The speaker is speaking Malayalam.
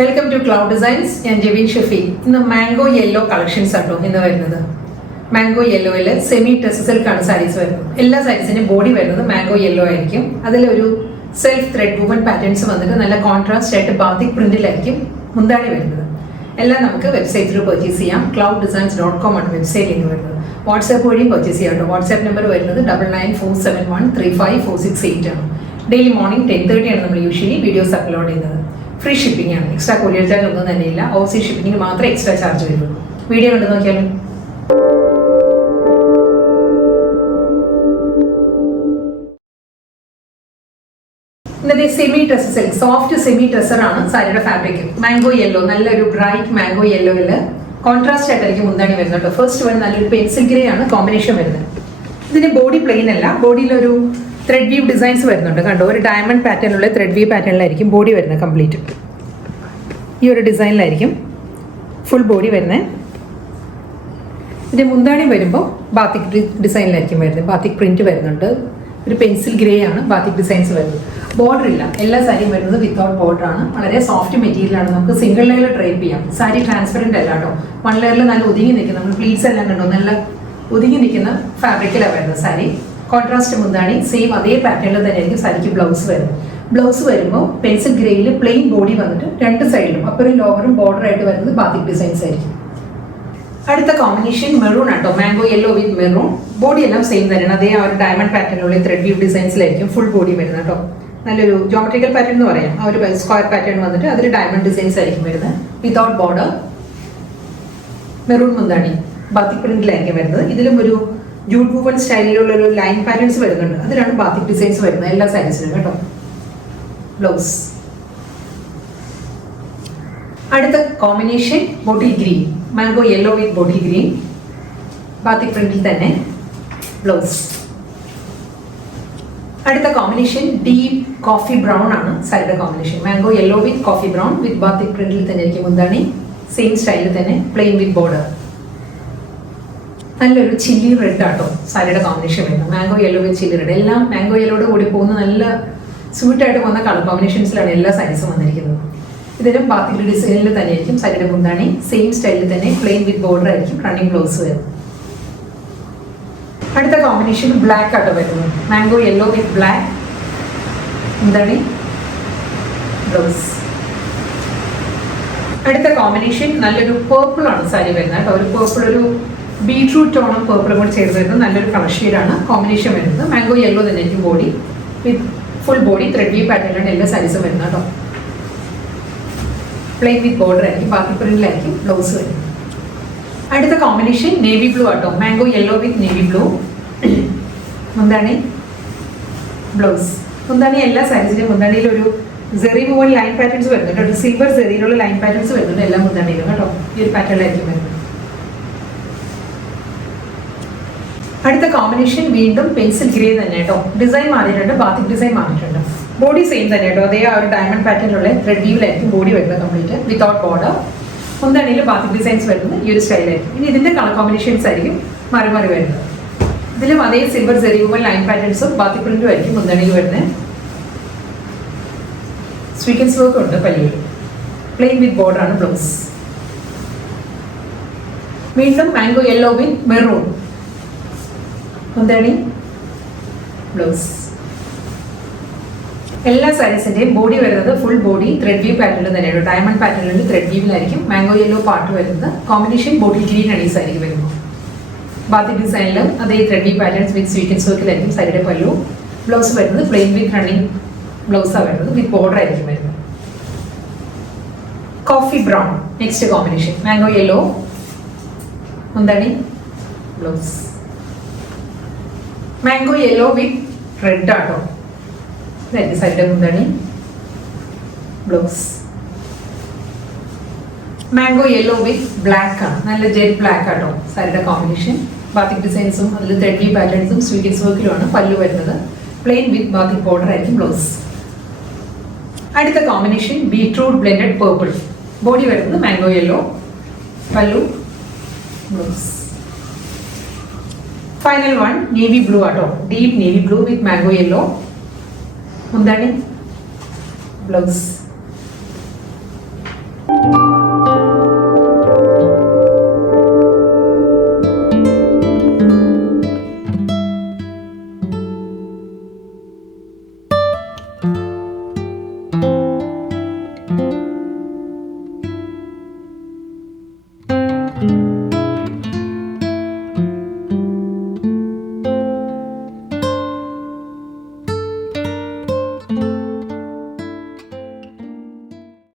Welcome to cloud designs. ഞാൻ ജെവിൻ ഷെഫി. ഇന്ന് മാംഗോ യെല്ലോ കളക്ഷൻസ് ആട്ടോ ഇന്ന് വരുന്നത്. മാംഗോ യെല്ലോയിൽ സെമി ടെസ്റ്റ് സിൽക്കാണ് സാരീസ് വരുന്നത്. എല്ലാ സാരീസിന്റെ ബോഡി വരുന്നത് മാംഗോ യെല്ലോ ആയിരിക്കും. അതിലൊരു സെൽഫ് ത്രെഡ് വുമൺ പാറ്റേൺസ് വന്നിട്ട് നല്ല കോൺട്രാസ്റ്റ് ആയിട്ട് ബാത്തിക് പ്രിന്റിലായിരിക്കും മുന്താണി വരുന്നത്. എല്ലാം നമുക്ക് വെബ്സൈറ്റിൽ പർച്ചേസ് ചെയ്യാം. clouddesigns.com ആണ് വെബ്സൈറ്റ് ലിങ്ക് വരുന്നത്. വാട്സാപ്പ് വഴി പർച്ചേസ് ചെയ്യാം കേട്ടോ. വാട്സാപ്പ് നമ്പർ വരുന്നത് 9947135468 ആണ്. ഡെയിലി മോർണിംഗ് 10:30 ആണ് നമ്മൾ യൂഷ്വലി വീഡിയോസ് അപ്ലോഡ് ചെയ്യുന്നത്. ഫ്രീ ഷിപ്പിംഗ് ആണ്. എക്സ്ട്രാ കൊറിയർ ചാർജ് ഒന്നും തന്നെയില്ല. ഓവർസീസ് ഷിപ്പിംഗിന് മാത്രമേ എക്സ്ട്രാ ചാർജ് വരുള്ളൂ. വീഡിയോ കണ്ടു നോക്കിയാലും. ഇന്നത്തെ semi tussar silk soft semi tussar ആണ് സാരിയുടെ ഫാബ്രിക്. മാംഗോ യെല്ലോ, നല്ലൊരു ബ്രൈറ്റ് മാംഗോ യെല്ലോയില് കോൺട്രാസ്റ്റ് ആയിട്ടായിരിക്കും മുന്താണി വരുന്നത് കേട്ടോ. ഫസ്റ്റ് വൺ നല്ലൊരു പെൻസിൽ ഗ്രേ ആണ് കോമ്പിനേഷൻ വരുന്നത്. ഇതിന്റെ ബോഡി പ്ലെയിൻ അല്ല, ബോഡിയിലൊരു ത്രെഡ് വീവ് ഡിസൈൻസ് വരുന്നുണ്ട് കണ്ടോ. ഒരു ഡയമണ്ട് പാറ്റേണിലുള്ള ത്രെഡ് വീവ് പാറ്റേണിലായിരിക്കും ബോഡി വരുന്നത്. കംപ്ലീറ്റ് ഈ ഒരു ഡിസൈനിലായിരിക്കും ഫുൾ ബോഡി വരുന്നത്. ഇതിന്റെ മുന്താണി വരുമ്പോൾ ബാത്തിക് ഡിസൈനിലായിരിക്കും വരുന്നത്. ബാത്തിക് പ്രിന്റ് വരുന്നുണ്ട്. ഒരു പെൻസിൽ ഗ്രേ ആണ് ബാത്തിക് ഡിസൈൻസ് വരുന്നത്. ബോർഡർ ഇല്ല, എല്ലാ സാരിയും വരുന്നത് വിത്തൗട്ട് ബോർഡർ ആണ്. വളരെ സോഫ്റ്റ് മെറ്റീരിയൽ ആണ്. നമുക്ക് സിംഗിൾ ലെയർ ഡ്രൈപ്പ് ചെയ്യാം. സാരി ട്രാൻസ്പെറന്റ് അല്ല കേട്ടോ. വൺ ലെയറിൽ നല്ല ഒതുങ്ങി നിൽക്കുന്ന, നമ്മൾ പ്ലീറ്റ്സ് എല്ലാം കണ്ടോ, നല്ല ഒതുങ്ങി നിൽക്കുന്ന ഫാബ്രിക്കിലാണ് വരുന്നത് സാരി. കോൺട്രാസ്റ്റ് മുന്താണി സെയിം അതേ പാറ്റേണിൽ തന്നെ ആയിരിക്കും സാരിക്ക് ബ്ലൗസ് വരുന്നത്. ബ്ലൗസ് വരുമ്പോൾ പെൻസിൽ ഗ്രേയിൽ പ്ലെയിൻ ബോഡി വന്നിട്ട് രണ്ട് സൈഡിലും അപ്പറും ലോവറും ബോർഡർ ആയിട്ട് വരുന്നത് ബാത്തിക് ഡിസൈൻസ് ആയിരിക്കും. അടുത്ത കോമ്പിനേഷൻ മെറൂൺ ആട്ടോ. Mango yellow with maroon. Body എല്ലാം സെയിം തന്നെയാണ്. അതേ ആ ഒരു ഡയമണ്ട് പാറ്റേണിലുള്ള ത്രെഡ് വ്യൂ ഡിസൈൻസിലായിരിക്കും ഫുൾ ബോഡി വരുന്നത് കേട്ടോ. നല്ലൊരു ജോമെട്രിക്കൽ പാറ്റേൺ എന്ന് പറയാം. ആ ഒരു സ്ക്വയർ പാറ്റേൺ വന്നിട്ട് അതിൽ ഡയമണ്ട് ഡിസൈൻസ് ആയിരിക്കും വരുന്നത്. വിതൗട്ട് ബോർഡർ, മെറൂൺ മുന്താണി, ബാത്തിക് പ്രിന്റിലായിരിക്കും വരുന്നത്. ഇതിലും ഒരു ജൂട്ട് വൂവൺ സ്റ്റൈലിലുള്ള ഒരു ലൈൻ പാറ്റേൺസ് വരുന്നുണ്ട്. അതിലാണ് ബാത്തിക് ഡിസൈൻസ് വരുന്നത് എല്ലാ സാരീസിലും കേട്ടോ. ബ്ലൗസ്. അടുത്ത combination bottle green. Mango yellow with bottle green, batik പ്രിന്റിൽ തന്നെ ബ്ലൗസ്. അടുത്ത കോമ്പിനേഷൻ ഡീപ് കോഫി ബ്രൗൺ ആണ് സാരിയുടെ combination. Mango yellow with coffee brown with batik പ്രിന്റിൽ തന്നെ ആയിരിക്കും മുന്താണി. സെയിം സ്റ്റൈലിൽ തന്നെ പ്ലെയിൻ വിത്ത് ബോർഡർ. നല്ലൊരു ചില്ലി റെഡ് ആട്ടോ സാരിയുടെ കോമ്പിനേഷൻ വരുന്നത്. Mango yellow with chilli red. എല്ലാം മാംഗോ യെല്ലോയുടെ കൂടി പോകുന്ന നല്ല സ്വീറ്റ് ആയിട്ട് വന്ന കളർ കോമ്പിനേഷൻസിലാണ് എല്ലാ സാരീസും വന്നിരിക്കുന്നത്. ഇതിലും ബാത്തിക് ഡിസൈനിൽ തന്നെ ആയിരിക്കും സാരിയുടെ മുന്താണി. സെയിം സ്റ്റൈലിൽ തന്നെ പ്ലെയിൻ വിത്ത് ബോർഡർ ആയിരിക്കും റണ്ണിങ് ബ്ലൗസ് വരുന്നത്. അടുത്ത കോമ്പിനേഷൻ ബ്ലാക്ക് ആട്ടോ വരുന്നത്. മാംഗോ യെല്ലോ വിത്ത് ബ്ലാക്ക് മുന്താണി, ബ്ലൗസ്. അടുത്ത കോമ്പിനേഷൻ നല്ലൊരു പേർപ്പിൾ ആണ് സാരി വരുന്നത് കേട്ടോ. ഒരു പേർപ്പിൾ, ഒരു ബീട്രൂട്ട് ടോണും പേർപ്പിളും കൂടി ചേർന്ന് വരുന്നത് നല്ലൊരു കളർ ഷെയ്ഡാണ് കോമ്പിനേഷൻ വരുന്നത്. മാംഗോ യെല്ലോ തന്നെ ആയിരിക്കും body. With full body thread weave പാറ്റേണിലാണ് എല്ലാ സാരീസും വരുന്നത് കേട്ടോ. പ്ലെയിൻ വിത്ത് ബോർഡർ ആയിരിക്കും, ബാക്കി പ്രിന്റിലായിരിക്കും ബ്ലൗസ് വരുന്നത്. അടുത്ത കോമ്പിനേഷൻ നേവി ബ്ലൂ ആട്ടോ. മാംഗോ യെല്ലോ വിത്ത് നേവി ബ്ലൂ മുന്താണി, ബ്ലൗസ്. മുന്താണി എല്ലാ സാരീസിലും മുന്താണിയിൽ ഒരു സെറി വുവൺ ലൈൻ പാറ്റേൺസ് വരുന്നുണ്ട്. ഒരു സിൽവർ സെറിയിലുള്ള ലൈൻ പാറ്റേൺസ് വരുന്നുണ്ട് എല്ലാ മുന്താണിയിലും കേട്ടോ. ഈ ഒരു പാറ്റേണിലായിരിക്കും വരുന്നത്. അടുത്ത കോമ്പിനേഷൻ വീണ്ടും പെൻസിൽ ഗ്രേ തന്നെ കേട്ടോ. ഡിസൈൻ മാറിയിട്ടുണ്ട്, ബാത്തിക് ഡിസൈൻ മാറിയിട്ടുണ്ട്. ബോഡി സെയിം തന്നെ കേട്ടോ. അതേ ആ ഒരു ഡയമണ്ട് പാറ്റേണിലുള്ള ത്രെഡ് വീവിലായിരിക്കും ബോഡി വരുന്നത് കംപ്ലീറ്റ് വിതൗട്ട് ബോർഡർ. മുന്താണിയിൽ ബാത്തിക് ഡിസൈൻസ് വരുന്നത് ഈ ഒരു സ്റ്റൈലായിരിക്കും. ഇനി ഇതിന്റെ കളർ കോമ്പിനേഷൻസ് ആയിരിക്കും മാറി മാറി വരുന്നത്. ഇതിലും അതേ സിൽവർ സെറി വുവൺ ലൈൻ പാറ്റേൺസും ബാത്തിക് പ്രിന്റും ആയിരിക്കും മുന്താണിയിൽ വരുന്നത്. സ്വീക്കൻസ് വർക്ക് ഉണ്ട് പല്ലിയിൽ. പ്ലെയിൻ വിത്ത് ബോർഡർ ആണ് ബ്ലൗസ്. വീണ്ടും മാംഗോ യെല്ലോ വിത്ത് മെറൂൺ മുന്താണി, ബ്ലൗസ്. എല്ലാ സാരീസിന്റെയും ബോഡി വരുന്നത് ഫുൾ ബോഡി ത്രെഡ് വീവ് പാറ്റേണിൽ തന്നെയാണ്. ഡയമണ്ട് പാറ്റേണിൽ ത്രെഡ് വീവിലായിരിക്കും മാംഗോ യെല്ലോ പാർട്ട് വരുന്നത്. കോമ്പിനേഷൻ ബോട്ടിൽ ഗ്രീൻ ആണ് ഈ സാരിക്ക് വരുമ്പോൾ. ബാത്തിക് ഡിസൈനിലും അതേ ത്രെഡ് വീവ് പാറ്റേൺസ് വിത്ത് സ്വീക്കൻസ് വർക്കിലായിരിക്കും സാരിയുടെ പല്ലു. ബ്ലൗസ് വരുന്നത് പ്ലെയിൻ വിത്ത് റണ്ണിങ് ബ്ലൗസാണ് വരുന്നത്. വിത്ത് ബോർഡർ ആയിരിക്കും വരുന്നത്. Coffee brown next combination. Mango yellow മുന്താണി, blouse. Mango yellow with red ആട്ടോ. ഇതായിരിക്കും സാരിയുടെ മുന്താണി, blouse. Mango yellow with black ആണ്. നല്ല ജെറ്റ് ബ്ലാക്ക് ആട്ടോ സാരിയുടെ കോമ്പിനേഷൻ. ബാത്തിക് ഡിസൈൻസും അതിൽ ത്രെഡ് വീവ് പാറ്റേൺസും സ്വീക്കൻസ് വർക്കിലുമാണ് പല്ലു വരുന്നത്. പ്ലെയിൻ വിത്ത് ബാത്തിക് ബോർഡർ ആയിരിക്കും ബ്ലൗസ്. അടുത്ത combination beetroot blended purple. Body വരുന്നത് mango yellow, pallu, blouse. Final one navy blue ആട്ടോ. Deep navy blue with mango yellow മുന്താണി, ബ്ലൗസ്. യു.